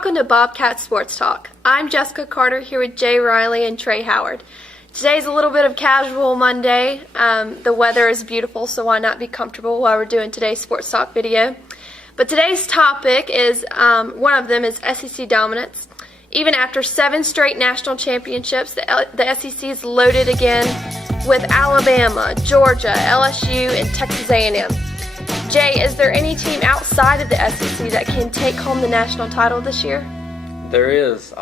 Welcome to Bobcat Sports Talk. I'm Jessica Carter here with Jay Riley and Trey Howard. Today's a little bit of casual Monday. The weather is beautiful, so why not be comfortable while we're doing today's Sports Talk video. But today's topic is, one of them is SEC dominance. Even after 7 straight national championships, the SEC is loaded again with Alabama, Georgia, LSU, and Texas A&M. Jay, is there any team outside of the SEC that can take home the national title this year? There is.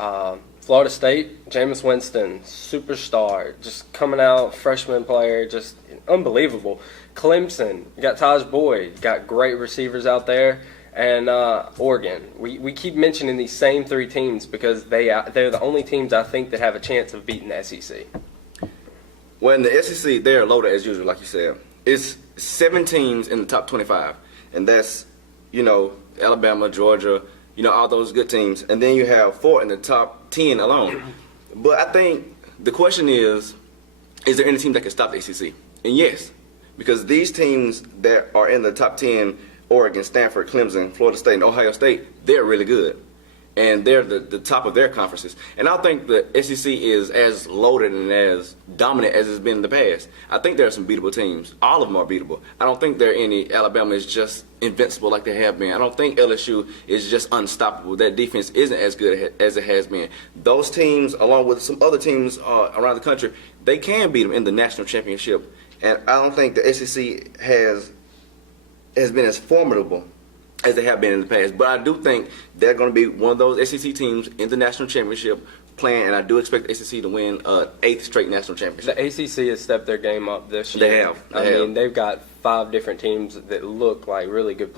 Florida State, Jameis Winston, superstar, just coming out, freshman player, just unbelievable. Clemson, you got Taj Boyd, got great receivers out there. And Oregon. We keep mentioning these same 3 teams because they're the only teams I think that have a chance of beating the SEC. Well, in the SEC, they're loaded as usual, like you said. It's 7 teams in the top 25, and that's, Alabama, Georgia, all those good teams. And then you have 4 in the top 10 alone. But I think the question is there any team that can stop the ACC? And yes, because these teams that are in the top 10, Oregon, Stanford, Clemson, Florida State, and Ohio State, they're really good. And they're the top of their conferences. And I think the SEC is as loaded and as dominant as it's been in the past. I think there are some beatable teams. All of them are beatable. I don't think there are any. Alabama is just invincible like they have been. I don't think LSU is just unstoppable. That defense isn't as good as it has been. Those teams, along with some other teams around the country, they can beat them in the national championship. And I don't think the SEC has been as formidable as they have been in the past. But I do think they're going to be one of those SEC teams in the national championship playing, and I do expect the SEC to win 8th straight national championship. The ACC has stepped their game up this year. They have. I mean, they've got 5 different teams that look like really good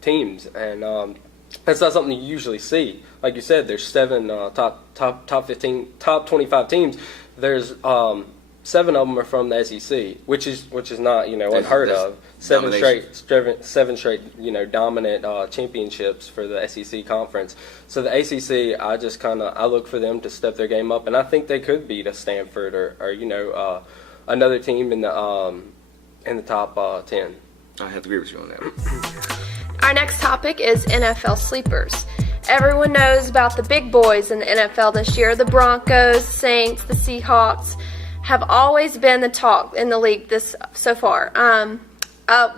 teams, and that's not something you usually see. Like you said, there's 7 top 15, top 25 teams. There's 7 of them are from the SEC, which is not unheard of. 7 straight dominant championships for the SEC conference. So the ACC, I look for them to step their game up, and I think they could beat a Stanford or another team in the top 10. I have to agree with you on that. Our next topic is NFL sleepers. Everyone knows about the big boys in the NFL this year. The Broncos, Saints, the Seahawks have always been the talk in the league so far.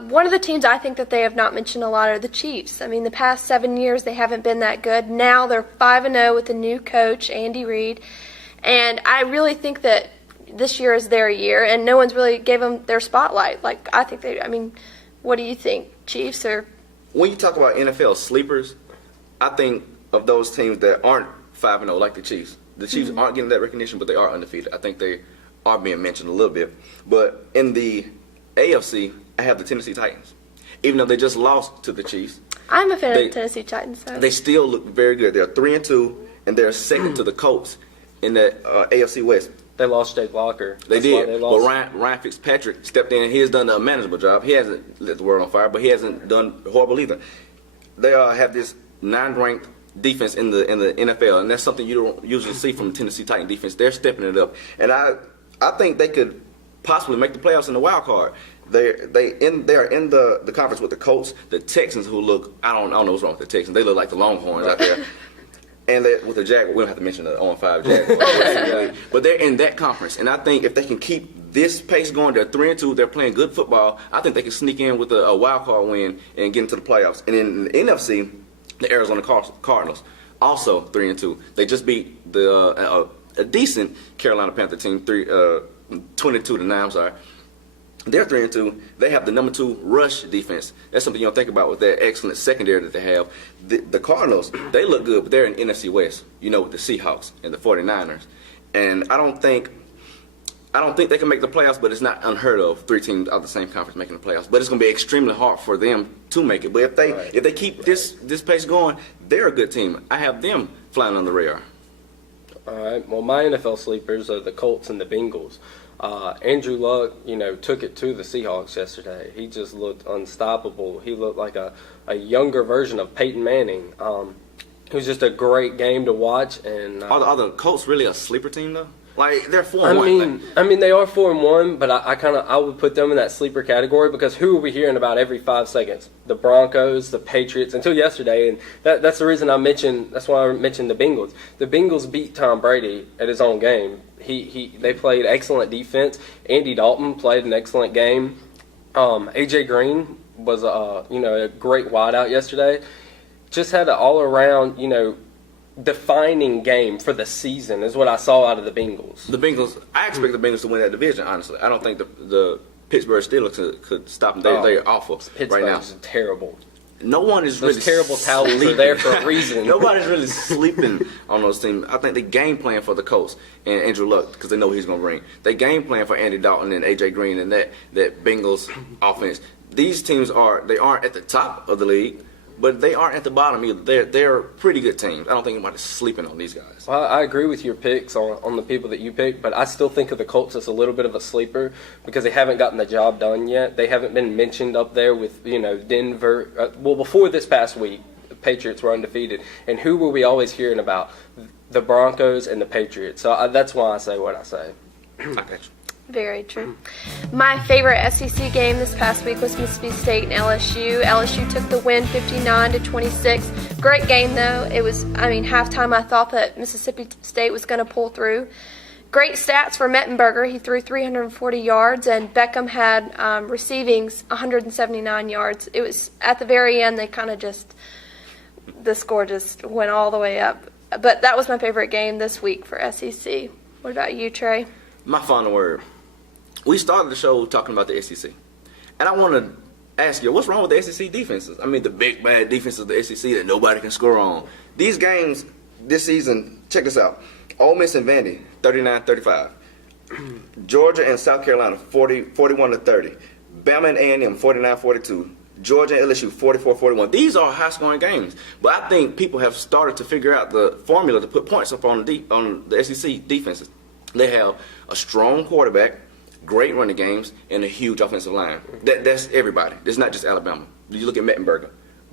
One of the teams I think that they have not mentioned a lot are the Chiefs. I mean, the past 7 years they haven't been that good. Now they're 5-0 with a new coach, Andy Reid, and I really think that this year is their year, and no one's really gave them their spotlight. What do you think, Chiefs or? When you talk about NFL sleepers, I think of those teams that aren't 5-0 like the Chiefs. The Chiefs aren't getting that recognition, but they are undefeated. I think they are being mentioned a little bit. But in the AFC, I have the Tennessee Titans. Even though they just lost to the Chiefs, I'm a fan of the Tennessee Titans. So. They still look very good. They're 3-2, and they're second to the Colts in the AFC West. They lost Jake Locker. They did. But Ryan Fitzpatrick stepped in. He has done a manageable job. He hasn't lit the world on fire, but he hasn't done horrible either. They have this 9th-ranked defense in the NFL, and that's something you don't usually see from the Tennessee Titan defense. They're stepping it up, and I think they could possibly make the playoffs in the wild card. They're in the conference with the Colts, the Texans, who look, I don't know what's wrong with the Texans. They look like the Longhorns out there. And with the Jaguars, we don't have to mention the 0-5 Jaguars. But they're in that conference, and I think if they can keep this pace going, they're 3-2, they're playing good football, I think they can sneak in with a wild card win and get into the playoffs. And in the NFC, the Arizona Cardinals, also 3-2. They just beat a decent Carolina Panther team, 22-9. I'm sorry. They're 3-2. They have the number 2 rush defense. That's something you don't think about with their excellent secondary that they have. The Cardinals, they look good, but they're in NFC West. With the Seahawks and the 49ers. And I don't think they can make the playoffs, but it's not unheard of 3 teams out of the same conference making the playoffs. But it's going to be extremely hard for them to make it. But if they keep this pace going, they're a good team. I have them flying on the radar. All right. Well, my NFL sleepers are the Colts and the Bengals. Andrew Luck, took it to the Seahawks yesterday. He just looked unstoppable. He looked like a younger version of Peyton Manning. It was just a great game to watch. And are the Colts really a sleeper team, though? Like, they're 4-1. I mean, they are 4-1, but I would put them in that sleeper category because who are we hearing about every 5 seconds? The Broncos, the Patriots, until yesterday, and that's the reason that's why I mentioned the Bengals. The Bengals beat Tom Brady at his own game. They played excellent defense. Andy Dalton played an excellent game. AJ Green was a great wideout yesterday. Just had an all around defining game for the season is what I saw out of the Bengals. I expect the Bengals to win that division, honestly. I don't think the Pittsburgh Steelers could stop them. They're awful right now. Pittsburgh's terrible. No one is those really terrible towels are there for a reason. Nobody's really sleeping on those teams. I think they game plan for the Colts and Andrew Luck because they know he's going to bring. They game plan for Andy Dalton and AJ Green and that Bengals offense. These teams aren't at the top of the league, but they aren't at the bottom either. They're pretty good teams. I don't think anybody's sleeping on these guys. Well, I agree with your picks on the people that you picked, but I still think of the Colts as a little bit of a sleeper because they haven't gotten the job done yet. They haven't been mentioned up there with Denver. Before this past week, the Patriots were undefeated, and who were we always hearing about? The Broncos and the Patriots. So that's why I say what I say. I got you. Very true. My favorite SEC game this past week was Mississippi State and LSU. LSU took the win 59-26. Great game, though. Halftime I thought that Mississippi State was going to pull through. Great stats for Mettenberger. He threw 340 yards, and Beckham had receiving 179 yards. It was at the very end, the score just went all the way up. But that was my favorite game this week for SEC. What about you, Trey? My final word. We started the show talking about the SEC. And I want to ask you, what's wrong with the SEC defenses? I mean, the big, bad defenses of the SEC that nobody can score on. These games this season, check this out. Ole Miss and Vandy, 39-35. Georgia and South Carolina, 41-30. Bama and A&M, 49-42. Georgia and LSU, 44-41. These are high-scoring games. But I think people have started to figure out the formula to put points up on the SEC defenses. They have a strong quarterback, great running games, and a huge offensive line. That's everybody. It's not just Alabama. You look at Mettenberger,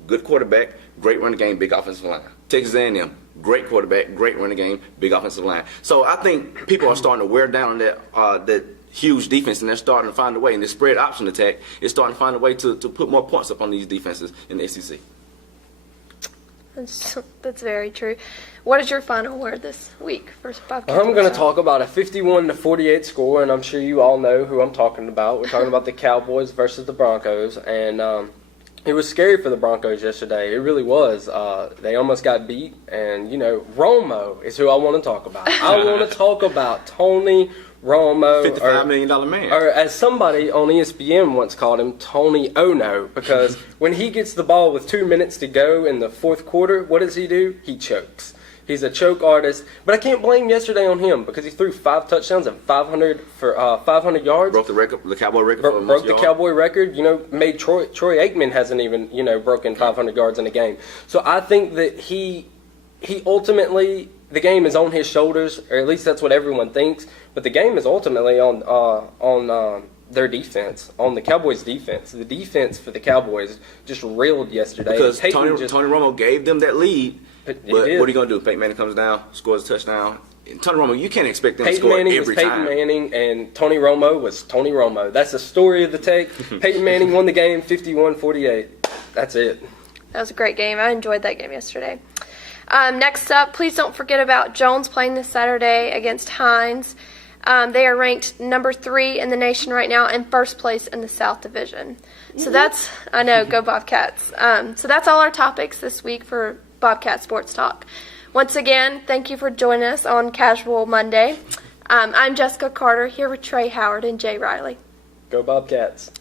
good quarterback, great running game, big offensive line. Texas A&M, great quarterback, great running game, big offensive line. So I think people are starting to wear down that huge defense, and they're starting to find a way. And the spread option attack is starting to find a way to put more points up on these defenses in the SEC. That's very true. What is your final word this week for Bobcat? I'm going to talk about a 51-48 score, and I'm sure you all know who I'm talking about. We're talking about the Cowboys versus the Broncos, and it was scary for the Broncos yesterday. It really was. They almost got beat, and, Romo is who I want to talk about. I want to talk about Tony Romo. $55 million man. Or as somebody on ESPN once called him, Tony Ono, because when he gets the ball with 2 minutes to go in the fourth quarter, what does he do? He chokes. He's a choke artist. But I can't blame yesterday on him because he threw 5 touchdowns and 500 yards. Broke the record, the Cowboy record. Broke the Cowboy record. Made Troy Aikman hasn't even, broken 500 yards in a game. So I think that he ultimately, the game is on his shoulders, or at least that's what everyone thinks. But the game is ultimately on their defense, on the Cowboys' defense. The defense for the Cowboys just reeled yesterday. Because Tony Romo gave them that lead. But what are you going to do? Peyton Manning comes down, scores a touchdown. And Tony Romo, you can't expect them to score every time. Peyton Manning, and Tony Romo was Tony Romo. That's the story of the take. Peyton Manning won the game 51-48. That's it. That was a great game. I enjoyed that game yesterday. Next up, please don't forget about Jones playing this Saturday against Hines. They are ranked number 3 in the nation right now and first place in the South Division. So that's, I know, go Bobcats. So that's all our topics this week for Bobcat Sports Talk. Once again, thank you for joining us on Casual Monday. I'm Jessica Carter here with Trey Howard and Jay Riley. Go Bobcats.